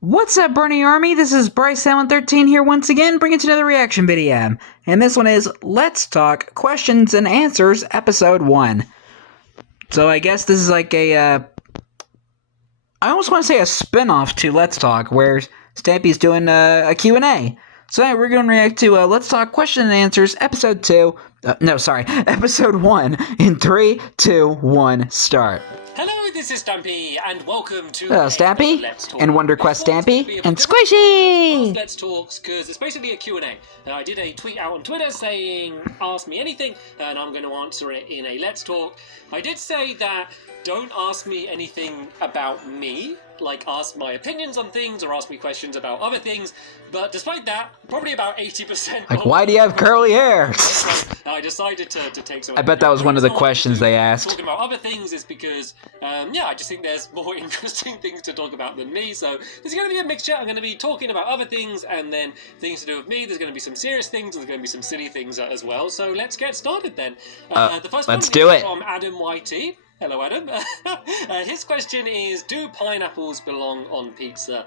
What's up, Bernie Army? This is BryceAllen13 here once again, bringing to another reaction video. And this one is Let's Talk Questions and Answers, Episode 1. So I guess this is like I almost want to say a spin-off to Let's Talk, where Stampy's doing a Q&A. So anyway, we're going to react to Let's Talk Question and Answers, Episode 2. Episode 1 in 3, 2, 1, start. Hello, this is Stampy, and welcome to Stampy, Let's Talk. and WonderQuest Stampy, and Squishy! Let's Talks, because it's basically a Q&A. I did a tweet out on Twitter saying, ask me anything, and I'm going to answer it in a Let's Talk. I did say that don't ask me anything about me, like ask my opinions on things or ask me questions about other things, but despite that, probably about 80%. Like, why do you have curly hair? I decided to take some. I bet that was one of the questions they asked. Talking about other things is because, I just think there's more interesting things to talk about than me, so there's going to be a mixture. I'm going to be talking about other things and then things to do with me. There's going to be some serious things and there's going to be some silly things as well, so let's get started then. The first one is from Adam YT. Hello, Adam. His question is, do pineapples belong on pizza?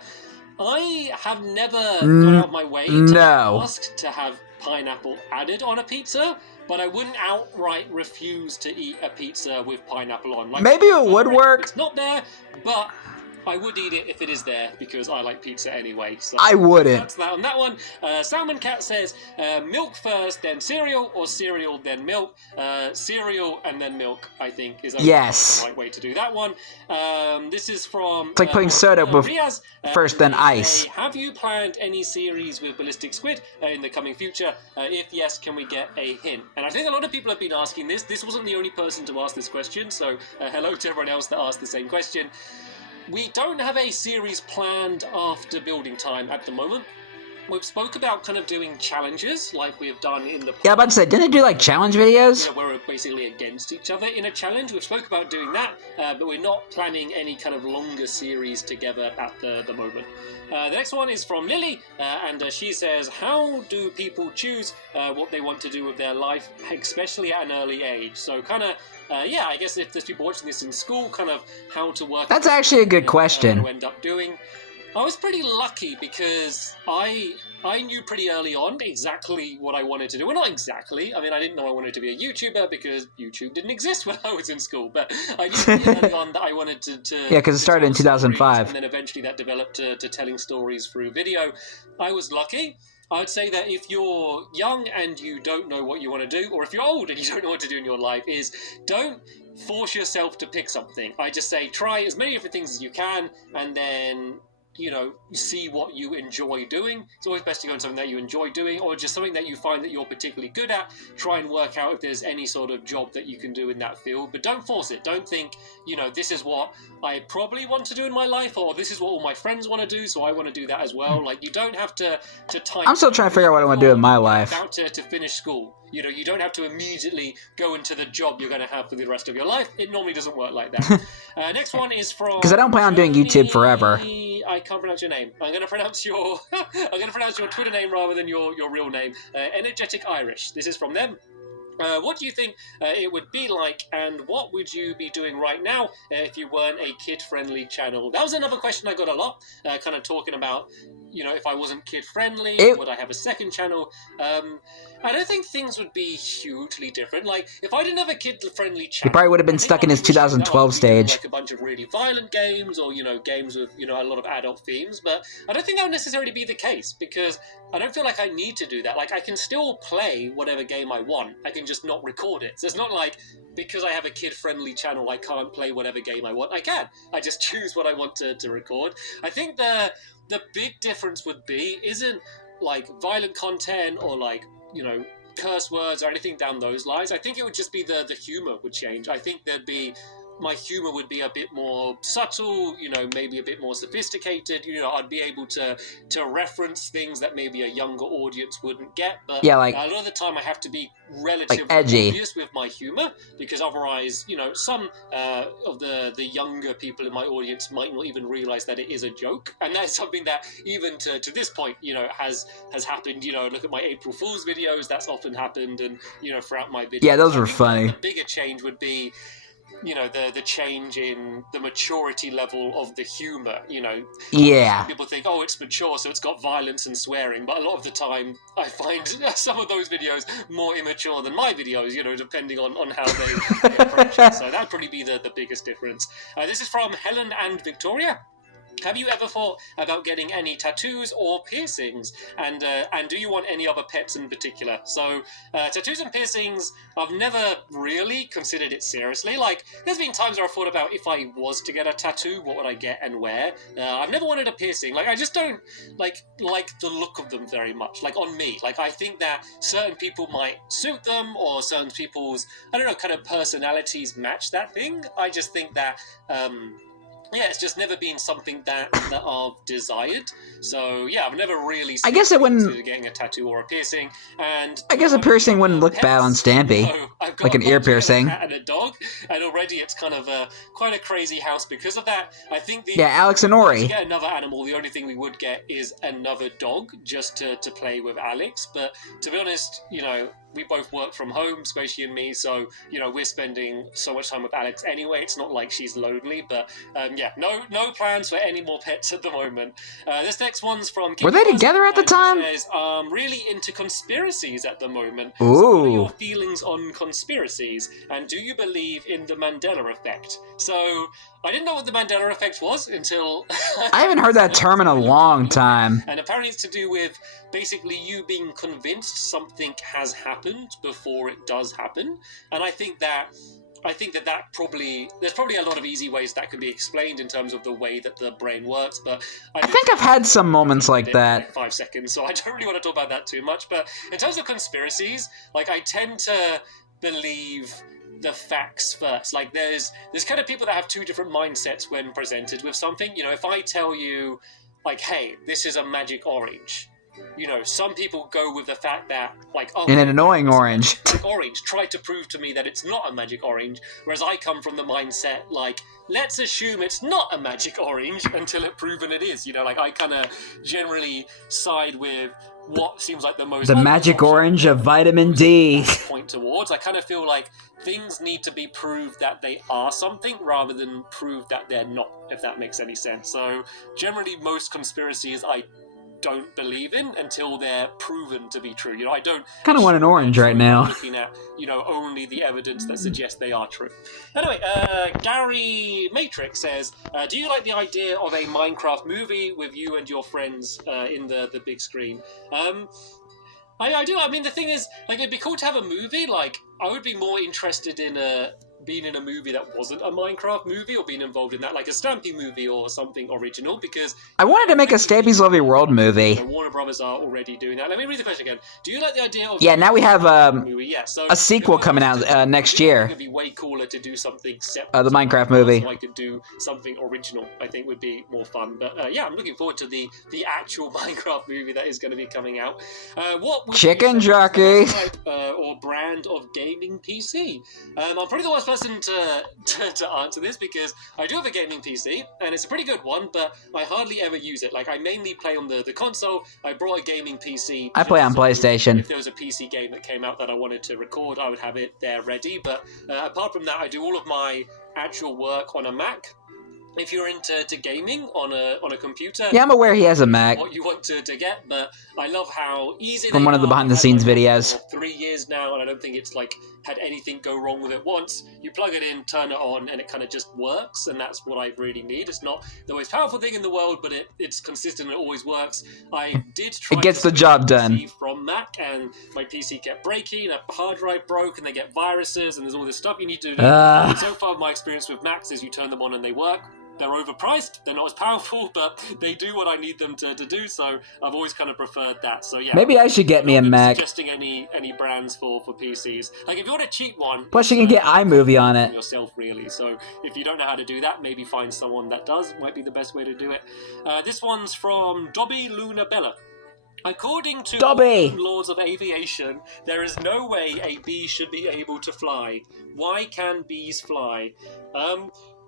I have never gone out of my way to ask to have pineapple added on a pizza, but I wouldn't outright refuse to eat a pizza with pineapple on. Like, maybe it would work. It's not there, but I would eat it if it is there, because I like pizza anyway. So I wouldn't. That's that on that one. Salmon Cat says, milk first, then cereal, or cereal, then milk. Cereal and then milk, I think, is the right way to do that one. This is from... It's like putting soda Riaz, first, then ice. Have you planned any series with Ballistic Squid in the coming future? If yes, can we get a hint? And I think a lot of people have been asking this. This wasn't the only person to ask this question, so hello to everyone else that asked the same question. We don't have a series planned after building time at the moment. We've spoke about kind of doing challenges like we've done in the past. Yeah, I'm about to say, didn't it do like challenge videos? You know, where we're basically against each other in a challenge. We've spoke about doing that, but we're not planning any kind of longer series together at the moment. The next one is from Lily, and she says, how do people choose what they want to do with their life, especially at an early age? So kind of, I guess if there's people watching this in school, kind of how to work... That's actually a good question. End up doing. I was pretty lucky because I knew pretty early on exactly what I wanted to do. Well, not exactly. I mean, I didn't know I wanted to be a YouTuber because YouTube didn't exist when I was in school. But I knew pretty early on that I wanted to yeah, because it started in 2005. And then eventually that developed to telling stories through video. I was lucky. I would say that if you're young and you don't know what you want to do, or if you're old and you don't know what to do in your life, is don't force yourself to pick something. I just say try as many different things as you can, and then... you know, see what you enjoy doing. It's always best to go on something that you enjoy doing, or just something that you find that you're particularly good at. Try and work out if there's any sort of job that you can do in that field, but don't force it. Don't think, you know, this is what I probably want to do in my life, or this is what all my friends want to do, so I want to do that as well. Like, you don't have to time... I'm still trying to figure out what I want to do in my life. About to finish school. You know, you don't have to immediately go into the job you're going to have for the rest of your life. It normally doesn't work like that. Next one is from... because I don't plan on doing YouTube forever. I can't pronounce your name. I'm going to pronounce your Twitter name rather than your real name. Energetic Irish. This is from them. What do you think it would be like, and what would you be doing right now if you weren't a kid-friendly channel? That was another question I got a lot, kind of talking about, you know, if I wasn't kid-friendly, would I have a second channel? I don't think things would be hugely different. Like, if I didn't have a kid-friendly channel... he probably would have been stuck in his 2012 stage. Like a bunch of really violent games, or, you know, games with, you know, a lot of adult themes, but I don't think that would necessarily be the case, because I don't feel like I need to do that. Like, I can still play whatever game I want. I can just not record it. So it's not like, because I have a kid-friendly channel, I can't play whatever game I want. I can. I just choose what I want to record. I think the big difference would be, isn't like violent content or like, you know, curse words or anything down those lines. I think it would just be the humor would change. I think my humor would be a bit more subtle, you know, maybe a bit more sophisticated. You know, I'd be able to reference things that maybe a younger audience wouldn't get. But yeah, like, a lot of the time I have to be relatively edgy, obvious with my humor, because otherwise, you know, some of the younger people in my audience might not even realize that it is a joke. And that's something that even to this point, you know, has happened. You know, look at my April Fool's videos, that's often happened, and, you know, throughout my videos. Yeah, those were funny. The bigger change would be, the change in the maturity level of the humor. Yeah. People think, oh, it's mature, so it's got violence and swearing, but a lot of the time I find some of those videos more immature than my videos, depending on how they approach it. So that'd probably be the biggest difference. This is from Helen and Victoria. Have you ever thought about getting any tattoos or piercings? And do you want any other pets in particular? So, tattoos and piercings, I've never really considered it seriously. Like, there's been times where I've thought about if I was to get a tattoo, what would I get and where? I've never wanted a piercing. Like, I just don't like the look of them very much. Like, on me. Like, I think that certain people might suit them, or certain people's, I don't know, kind of personalities match that thing. I just think that, it's just never been something that I've desired. So yeah, I've never really. I guess it wouldn't. Considered getting a tattoo or a piercing, and I guess a piercing wouldn't look bad on Stampy, like an ear piercing. A cat and a dog, and already it's kind of quite a crazy house because of that. I think Alex and Ori. To get another animal, the only thing we would get is another dog just to play with Alex. But to be honest, we both work from home, especially in me, so we're spending so much time with Alex anyway. It's not like she's lonely, but no plans for any more pets at the moment. This next one's from. Were they together at the time? Says, really into conspiracies at the moment. Ooh. So what are your feelings on conspiracies, and do you believe in the Mandela effect? So I didn't know what the Mandela effect was until I haven't heard that term in a long time. And apparently it's to do with basically you being convinced something has happened before it does happen. And I think that there's probably a lot of easy ways that can be explained in terms of the way that the brain works, but I think I've had some moments like that. Like 5 seconds, so I don't really want to talk about that too much. But in terms of conspiracies, like I tend to believe the facts first. Like there's kind of people that have two different mindsets when presented with something. If I tell you, like, hey, this is a magic orange, some people go with the fact that, like, oh, and an annoying orange. Orange. Try to prove to me that it's not a magic orange. Whereas I come from the mindset, like, let's assume it's not a magic orange until it's proven it is. Like, I kind of generally side with what seems like the magic orange of vitamin D. Point towards. I kind of feel like things need to be proved that they are something rather than prove that they're not, if that makes any sense. So generally most conspiracies I don't believe in until they're proven to be true. I don't kind of want an orange right now. Looking at, only the evidence that suggests they are true. Anyway, Gary Matrix says, do you like the idea of a Minecraft movie with you and your friends in the big screen? I do. I mean, the thing is, like, it'd be cool to have a movie. Like, I would be more interested in being in a movie that wasn't a Minecraft movie, or being involved in that, like a Stampy movie or something original, because I wanted to make a Stampy's Lovely World movie. Warner Brothers are already doing that. Let me read the question again. Do you like the idea of now we have movie? Yeah, so a sequel coming out next year. It'd be way cooler to do something separate. The Minecraft movie. So I could do something original. I think would be more fun. But I'm looking forward to the actual Minecraft movie that is going to be coming out. What would Chicken Jockey or brand of gaming PC? I'm probably the worst person to answer this, because I do have a gaming PC and it's a pretty good one, but I hardly ever use it. Like, I mainly play on the console. I brought a gaming PC. I play on PlayStation. If there was a PC game that came out that I wanted to record, I would have it there ready. But apart from that, I do all of my actual work on a Mac. If you're into gaming on a computer, I'm aware he has a Mac. What you want to get, but I love how easy. From one of the behind-the-scenes videos. 3 years now, and I don't think it's like had anything go wrong with it once. You plug it in, turn it on, and it kind of just works, and that's what I really need. It's not the most powerful thing in the world, but it's consistent and it always works. I did try. It gets the job done. From Mac, and my PC kept breaking. A hard drive broke, and they get viruses, and there's all this stuff you need to do. So far, my experience with Macs is you turn them on and they work. They're overpriced, they're not as powerful, but they do what I need them to do, so I've always kind of preferred that. So yeah. Maybe I should get me a Mac. Suggesting any brands for PCs. Like, if you want a cheap one... Plus you can get iMovie on it. ...yourself, really. So if you don't know how to do that, maybe find someone that does. Might be the best way to do it. This one's from Dobby Luna Bella. According to laws of aviation, there is no way a bee should be able to fly. Why can bees fly?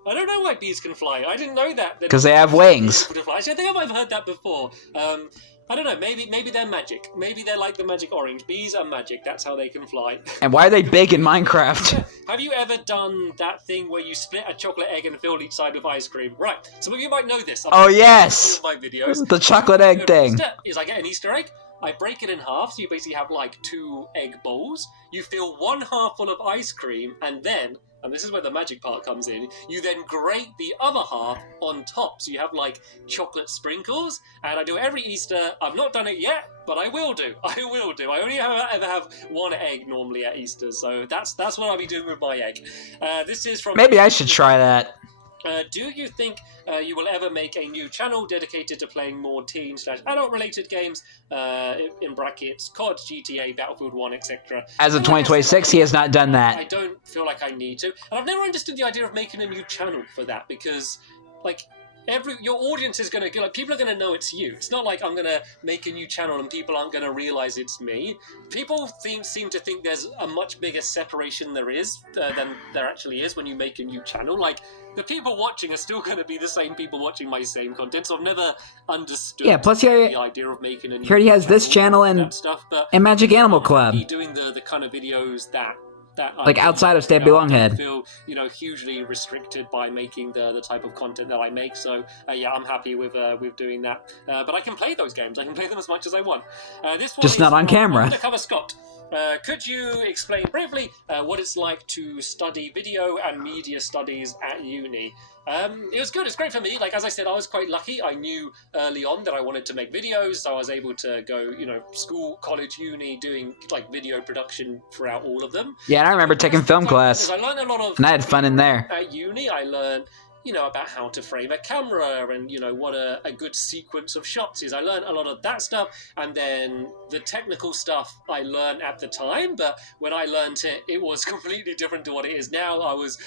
I don't know why bees can fly. I didn't know that. Because they have wings. I think I might have heard that before. I I don't know. Maybe they're magic. Maybe they're like the magic orange. Bees are magic. That's how they can fly. And why are they big in Minecraft? Yeah. Have you ever done that thing where you split a chocolate egg and fill each side with ice cream? Right. Some of you might know this. Oh, yes! My videos. The chocolate egg thing. Is I get an Easter egg. I break it in half, so you basically have like 2 egg bowls. You fill one half full of ice cream, and then, and this is where the magic part comes in, you then grate the other half on top. So you have like chocolate sprinkles, and I do it every Easter. I've not done it yet, but I will do. I will do. I only ever have 1 egg normally at Easter, so that's what I'll be doing with my egg. This is from... Maybe I should try that. Do you think you will ever make a new channel dedicated to playing more teen/adult related games, in brackets, COD, GTA, Battlefield 1, etc.? As of 2026, he has not done that. I don't feel like I need to. And I've never understood the idea of making a new channel for that, because, like, your audience is going to, like, people are going to know it's you. It's not like I'm going to make a new channel and people aren't going to realize it's me. People seem to think there's a much bigger separation than there actually is when you make a new channel. Like, the people watching are still going to be the same people watching my same content, so I've never understood the idea of making a new channel. He already has this channel and Magic Animal Club. Doing the kind of videos that like outside of Stay Belonghead. I feel, hugely restricted by making the type of content that I make. So yeah, I'm happy with doing that. But I can play those games. I can play them as much as I want. This one just not on camera. Undercover Scott. Could you explain briefly what it's like to study video and media studies at uni? It was good. It's great for me. Like, as I said, I was quite lucky. I knew early on that I wanted to make videos, so I was able to go, school, college, uni, doing like video production throughout all of them. Yeah, and I remember taking film class. I learned a lot of. And I had fun in there. At uni, I learned, about how to frame a camera and, what a good sequence of shots is. I learned a lot of that stuff, and then the technical stuff I learned at the time, but when I learned it, it was completely different to what it is now. I was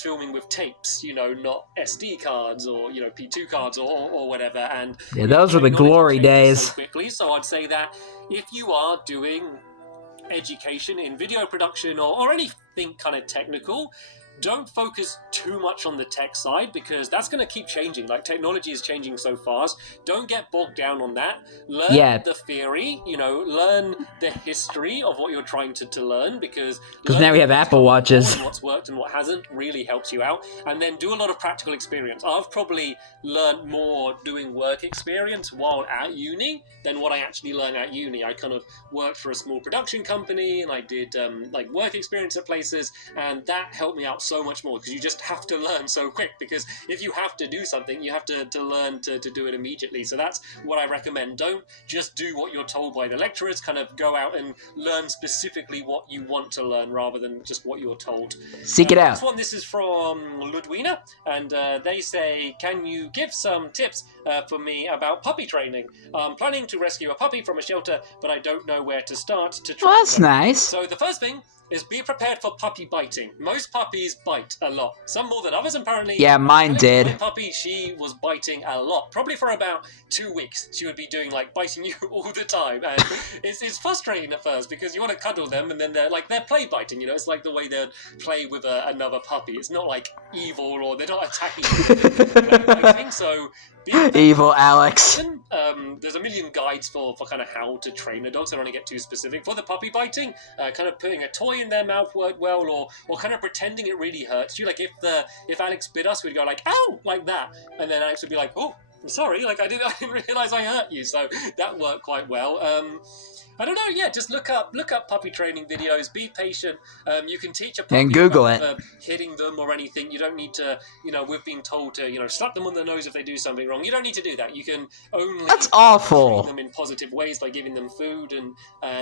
filming with tapes, not SD cards or, P2 cards or whatever, and... Yeah, those were the glory days. So quickly, so I'd say that if you are doing education in video production or anything kind of technical, don't focus too much on the tech side, because that's going to keep changing. Like, technology is changing so fast. Don't get bogged down on that. Learn the theory, learn the history of what you're trying to learn, because now we have Apple Watches. What's worked and what hasn't really helps you out. And then do a lot of practical experience. I've probably learned more doing work experience while at uni than what I actually learned at uni. I kind of worked for a small production company, and I did like work experience at places, and that helped me out so much more, because you just have to learn so quick, because if you have to do something, you have to learn to do it immediately. So that's what I recommend. Don't just do what you're told by the lecturers. Kind of go out and learn specifically what you want to learn rather than just what you're told. Seek it out. This is from Ludwina, and they say, can you give some tips for me about puppy training? I'm planning to rescue a puppy from a shelter, but I don't know where to start to train Well, that's them. nice. So the first thing is be prepared for puppy biting. Most puppies bite a lot. Some more than others, apparently. Yeah, mine did. My puppy, she was biting a lot. Probably for about 2 weeks. She would be doing, like, biting you all the time. And it's frustrating at first, because you want to cuddle them, and then they're play biting, It's like the way they'd play with another puppy. It's not, like, evil, or they're not attacking you. Biting, so... Evil Alex. There's a million guides for kind of how to train a dog, so I don't want to get too specific. For the puppy biting, kind of putting a toy in their mouth worked well, or kind of pretending it really hurts you. Like, if Alex bit us, we'd go like, ow, like that, and then Alex would be like, oh, I'm sorry, like I didn't realise I hurt you. So that worked quite well. I don't know. Yeah, just look up puppy training videos. Be patient. You can teach a puppy and Google it. Hitting them or anything. You don't need to. We've been told to. Slap them on the nose if they do something wrong. You don't need to do that. You can only. That's awful. Train them in positive ways by giving them food, and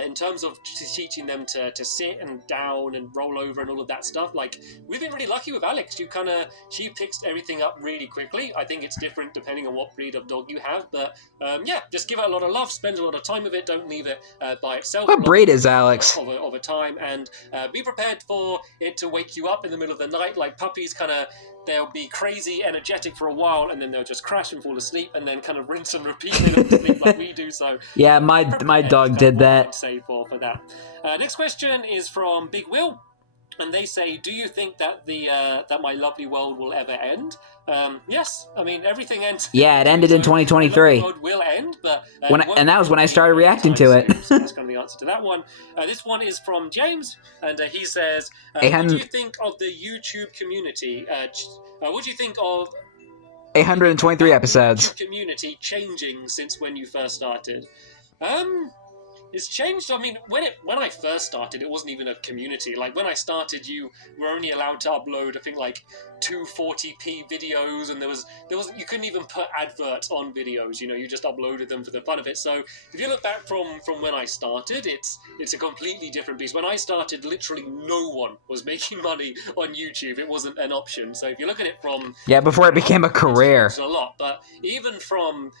in terms of teaching them to sit and down and roll over and all of that stuff. Like, we've been really lucky with Alex. She picks everything up really quickly. I think it's different depending on what breed of dog you have, but yeah, just give it a lot of love. Spend a lot of time with it. Don't leave it by itself. What breed is Alex? Of a time, and be prepared for it to wake you up in the middle of the night. Like, puppies they'll be crazy energetic for a while, and then they'll just crash and fall asleep, and then kind of rinse and repeat. They don't sleep like we do. So yeah, my dog did that. Say for that. Next question is from Big Will. And they say, do you think that that my lovely world will ever end? Yes, I mean, everything ends. Yeah, it ended in 2023. The world will end, but And that was when I started reacting to it. So that's kind of the answer to that one. This one is from James, and he says, what do you think of the YouTube community? What do you think of 823 episodes. YouTube community changing since when you first started? It's changed. I mean, when I first started, it wasn't even a community. Like, when I started, you were only allowed to upload, I think, like 240p videos, and there was you couldn't even put adverts on videos. You know, you just uploaded them for the fun of it. So if you look back from when I started, it's a completely different beast. When I started, literally no one was making money on YouTube. It wasn't an option. So if you look at it from before it became a career, it's a lot. But even from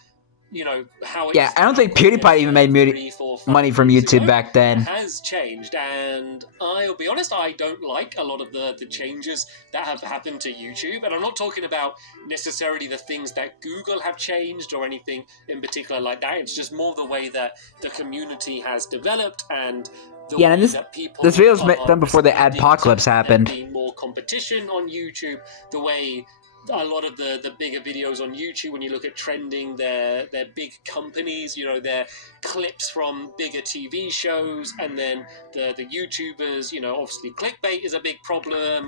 how I don't think PewDiePie even made money from YouTube back then. It has changed, and I'll be honest, I don't like a lot of the changes that have happened to YouTube, and I'm not talking about necessarily the things that Google have changed or anything in particular like that. It's just more the way that the community has developed and and this video was done before the adpocalypse happened. Being more competition on YouTube, the way a lot of the bigger videos on YouTube, when you look at trending, they're big companies, their clips from bigger TV shows, and then the YouTubers, obviously clickbait is a big problem.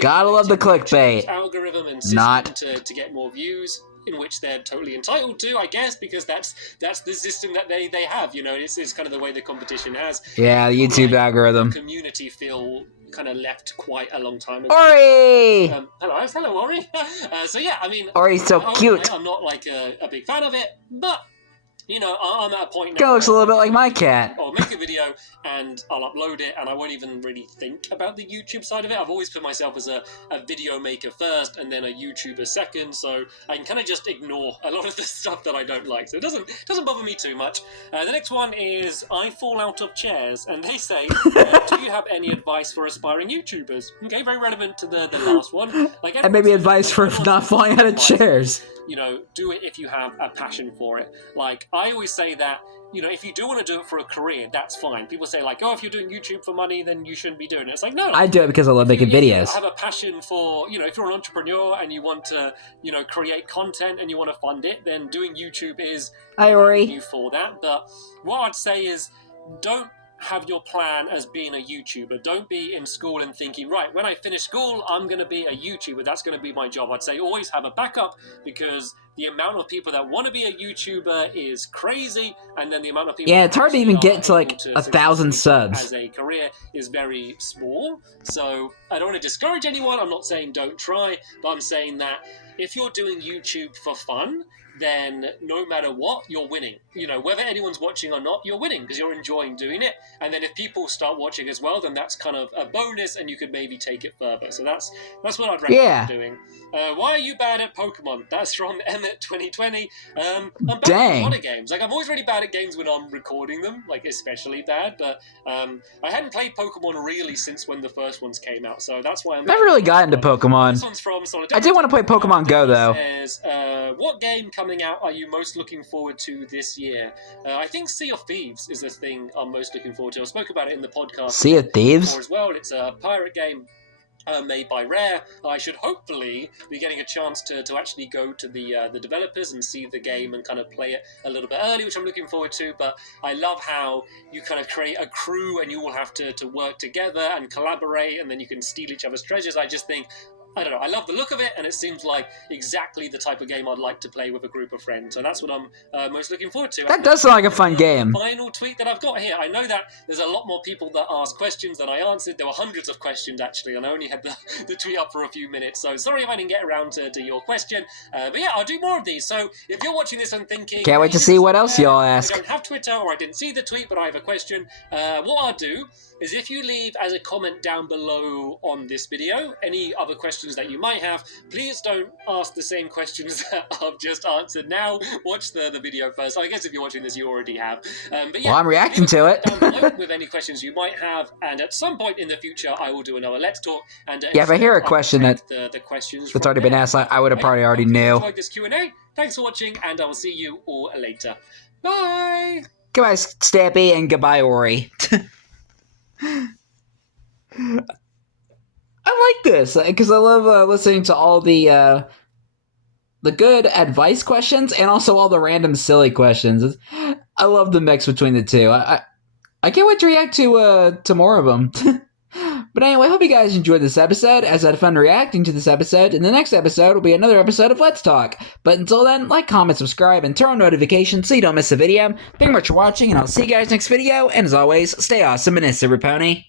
Gotta love the clickbait. Algorithm and system to get more views, in which they're totally entitled to, I guess, because that's the system that they have. It's kind of the way the competition has. Yeah, the YouTube algorithm. The community feel kind of left quite a long time ago. Ori! Hello, Ori. So yeah, I mean, Ori's so cute. I'm not like a big fan of it, but I'm at a point now. It looks a little bit like my cat. I'll make a video and I'll upload it, and I won't even really think about the YouTube side of it. I've always put myself as a video maker first and then a YouTuber second, so I can kind of just ignore a lot of the stuff that I don't like. So it doesn't bother me too much. The next one is I fall out of chairs, and they say, do you have any advice for aspiring YouTubers? Okay, very relevant to the last one. And maybe advice for not falling out of chairs. Do it if you have a passion for it. Like, I always say that, if you do want to do it for a career, that's fine. People say, like, if you're doing YouTube for money, then you shouldn't be doing it. It's like, no. I do it because I love making videos. I have a passion for, if you're an entrepreneur and you want to, create content and you want to fund it, then doing YouTube is you for that. But what I'd say is, don't have your plan as being a YouTuber. Don't be in school and thinking, right, when I finish school, I'm going to be a YouTuber. That's going to be my job. I'd say always have a backup, because the amount of people that want to be a YouTuber is crazy, and then the amount of people... Yeah, it's hard to even get to, like, 1,000 subs. ...as a career is very small. So I don't want to discourage anyone. I'm not saying don't try, but I'm saying that if you're doing YouTube for fun, then no matter what, you're winning. Whether anyone's watching or not, you're winning because you're enjoying doing it. And then if people start watching as well, then that's kind of a bonus, and you could maybe take it further. So that's what I'd recommend doing. Why are you bad at Pokemon? That's from Emmett 2020. I'm bad at a lot of games. Like, I'm always really bad at games when I'm recording them, like especially bad. But I hadn't played Pokemon really since when the first ones came out. So that's why I'm never really got into Pokemon. This one's from I did want to play Pokemon Go, though. Says, what game coming out are you most looking forward to this year? I think Sea of Thieves is the thing I'm most looking forward to. I spoke about it in the podcast. Sea of Thieves? As well. It's a pirate game made by Rare. I should hopefully be getting a chance to actually go to the developers and see the game and kind of play it a little bit early, which I'm looking forward to. But I love how you kind of create a crew and you all have to work together and collaborate, and then you can steal each other's treasures. I just think, I don't know, I love the look of it, and it seems like exactly the type of game I'd like to play with a group of friends. So that's what I'm most looking forward to. That does sound like a fun game. Final tweet that I've got here. I know that there's a lot more people that asked questions than I answered. There were hundreds of questions, actually, and I only had the tweet up for a few minutes. So sorry if I didn't get around to your question. But yeah, I'll do more of these. So if you're watching this and thinking... Can't wait to see what else y'all ask. I don't have Twitter, or I didn't see the tweet, but I have a question. What I'll do is, if you leave as a comment down below on this video any other questions that you might have, please don't ask the same questions that I've just answered now. Watch the video first. I guess if you're watching this, you already have. But yeah, well, I'm reacting to it. Down below with any questions you might have, and at some point in the future, I will do another Let's Talk. And yeah, if I hear a question the questions that's already been asked, I would have probably already knew. Enjoyed this Q&A. Thanks for watching, and I will see you all later. Bye! Goodbye, Stampy, and goodbye, Ori. I like this because I love listening to all the the good advice questions and also all the random silly questions. I love the mix between the two. I can't wait to react to more of them. But anyway, I hope you guys enjoyed this episode, as I had fun reacting to this episode, and the next episode will be another episode of Let's Talk. But until then, like, comment, subscribe, and turn on notifications so you don't miss a video. Thank you much for watching, and I'll see you guys next video, and as always, stay awesome and it's Super Pony.